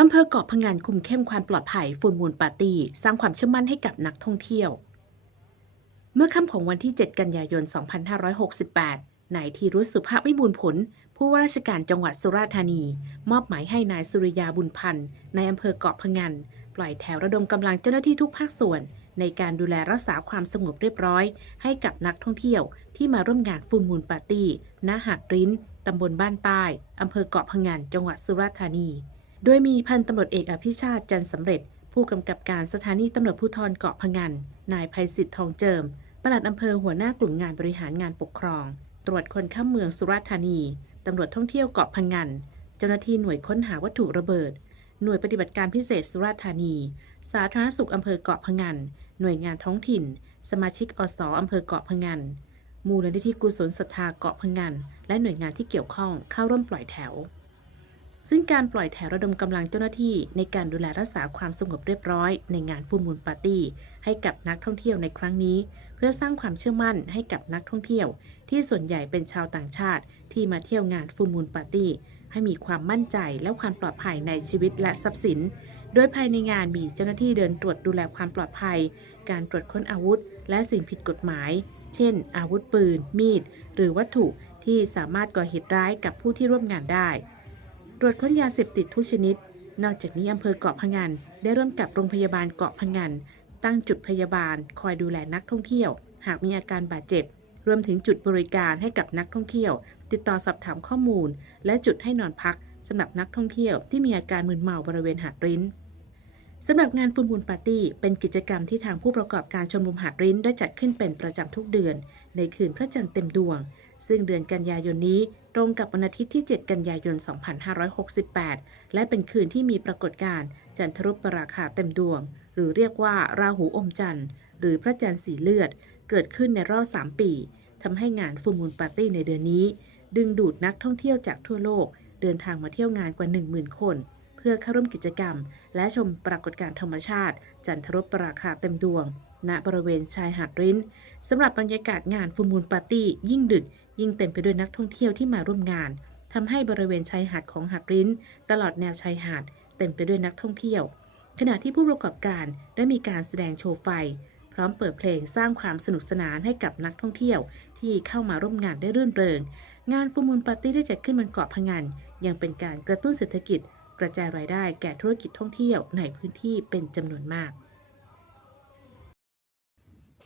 อำเภอเกาะพะงันคุมเข้มความปลอดภัยฟูลมูลปาร์ตี้สร้างความเชื่อมั่นให้กับนักท่องเที่ยว เมื่อค่ำของวันที่ 7 กันยายน 2568 นายธีรุสุภาพวิบูลผล ผู้ว่าราชการจังหวัดสุราษฎร์ธานี มอบหมายให้นายสุริยาบุญพันธ์ในอำเภอเกาะพะงันปล่อยแถวระดมกำลังเจ้าหน้าที่ทุกภาคส่วน ในการดูแลรักษาความสงบเรียบร้อย ให้กับนักท่องเที่ยวที่มาร่วมงานฟูลมูลปาร์ตี้ณหาดริ้นตำบลบ้านใต้อำเภอเกาะพะงันจังหวัดสุราษฎร์ธานี โดยมีพันตำรวจเอกอภิชาติจันสำเร็จ ผู้กำกับการสถานีตำรวจภูธรเกาะพะงัน นายภัยศิษฐ์ทองเจิมปลัดอำเภอหัวหน้ากลุ่มงานบริหารงานปกครอง ตรวจคนเข้าเมืองสุราษฎร์ธานีตำรวจท่องเที่ยวเกาะพะงัน เจ้าหน้าที่หน่วยค้นหาวัตถุระเบิด หน่วยปฏิบัติการพิเศษสุราษฎร์ธานี สาธารณสุขอำเภอเกาะพะงัน หน่วยงานท้องถิ่น สมาชิกอสอำเภอเกาะพะงัน มูลนิธิกุศลศรัทธาเกาะพะงัน และหน่วยงานที่เกี่ยวข้องเข้าร่วมปล่อยแถว ซึ่งการปล่อยแถวระดมกำลังเจ้าหน้าที่ในการดูแลรักษาความสงบเรียบร้อยในงานฟูลมูลปาร์ตี้ให้กับนักท่องเที่ยวในครั้งนี้ เพื่อสร้างความเชื่อมั่นให้กับนักท่องเที่ยว ที่ส่วนใหญ่เป็นชาวต่างชาติ ที่มาเที่ยวงานฟูลมูลปาร์ตี้ให้มีความมั่นใจและความปลอดภัยในชีวิตและทรัพย์สิน โดยภายในงานมีเจ้าหน้าที่เดินตรวจดูแลความปลอดภัย การตรวจค้นอาวุธ และสิ่งผิดกฎหมาย เช่น อาวุธปืน มีด หรือวัตถุที่สามารถก่อเหตุร้ายกับผู้ที่ร่วมงานได้ รวจค้นยาเสพติดทุกชนิด นอกจากนี้อำเภอเกาะพะงันได้ร่วมกับโรงพยาบาลเกาะพะงันตั้งจุดพยาบาล คอยดูแลนักท่องเที่ยว หากมีอาการบาดเจ็บ รวมถึงจุดบริการให้กับนักท่องเที่ยว ติดต่อสอบถามข้อมูล และจุดให้นอนพักสำหรับนักท่องเที่ยวที่มีอาการมึนเมาบริเวณหาดริ้นสำหรับงานฟูลมูลปาร์ตี้เป็นกิจกรรมที่ทางผู้ประกอบการชมรมหาดริ้นได้จัดขึ้นเป็นประจำทุกเดือน ในคืนพระจันทร์เต็มดวง ซึ่งเดือนกันยายนนี้ตรงกับวันอาทิตย์ที่ 7 กันยายน 2568 และเป็นคืนที่มีปรากฏการณ์จันทรุปราคาเต็มดวง หรือเรียกว่าราหูอมจันทร์ หรือพระจันทร์สีเลือด เกิดขึ้นในรอบ 3 ปีทำให้งานฟูลมูลปาร์ตี้ในเดือนนี้ ดึงดูดนักท่องเที่ยวจากทั่วโลก เดินทางมาเที่ยวงานกว่า 10,000 คน เพื่อเข้าร่วมกิจกรรม และชมปรากฏการณ์ธรรมชาติ จันทรุปราคาเต็มดวง ณบริเวณชายหาดริ้นสำหรับบรรยากาศงานฟูมูลปาร์ตี้ยิ่งดึก ยิ่งเต็มไปด้วยนักท่องเที่ยวที่มาร่วมงานทำให้บริเวณชายหาดของหาดริ้น ตลอดแนวชายหาด เต็มไปด้วยนักท่องเที่ยว ขณะที่ผู้ประกอบการได้มีการแสดงโชว์ไฟ พร้อมเปิดเพลงสร้างความสนุกสนานให้กับนักท่องเที่ยว ที่เข้ามาร่วมงานได้รื่นเริง งานฟูมูลปาร์ตี้ได้จัดขึ้นบนเกาะพะงัน ยังเป็นการกระตุ้นเศรษฐกิจ กระจายรายได้แก่ธุรกิจท่องเที่ยวในพื้นที่เป็นจำนวนมาก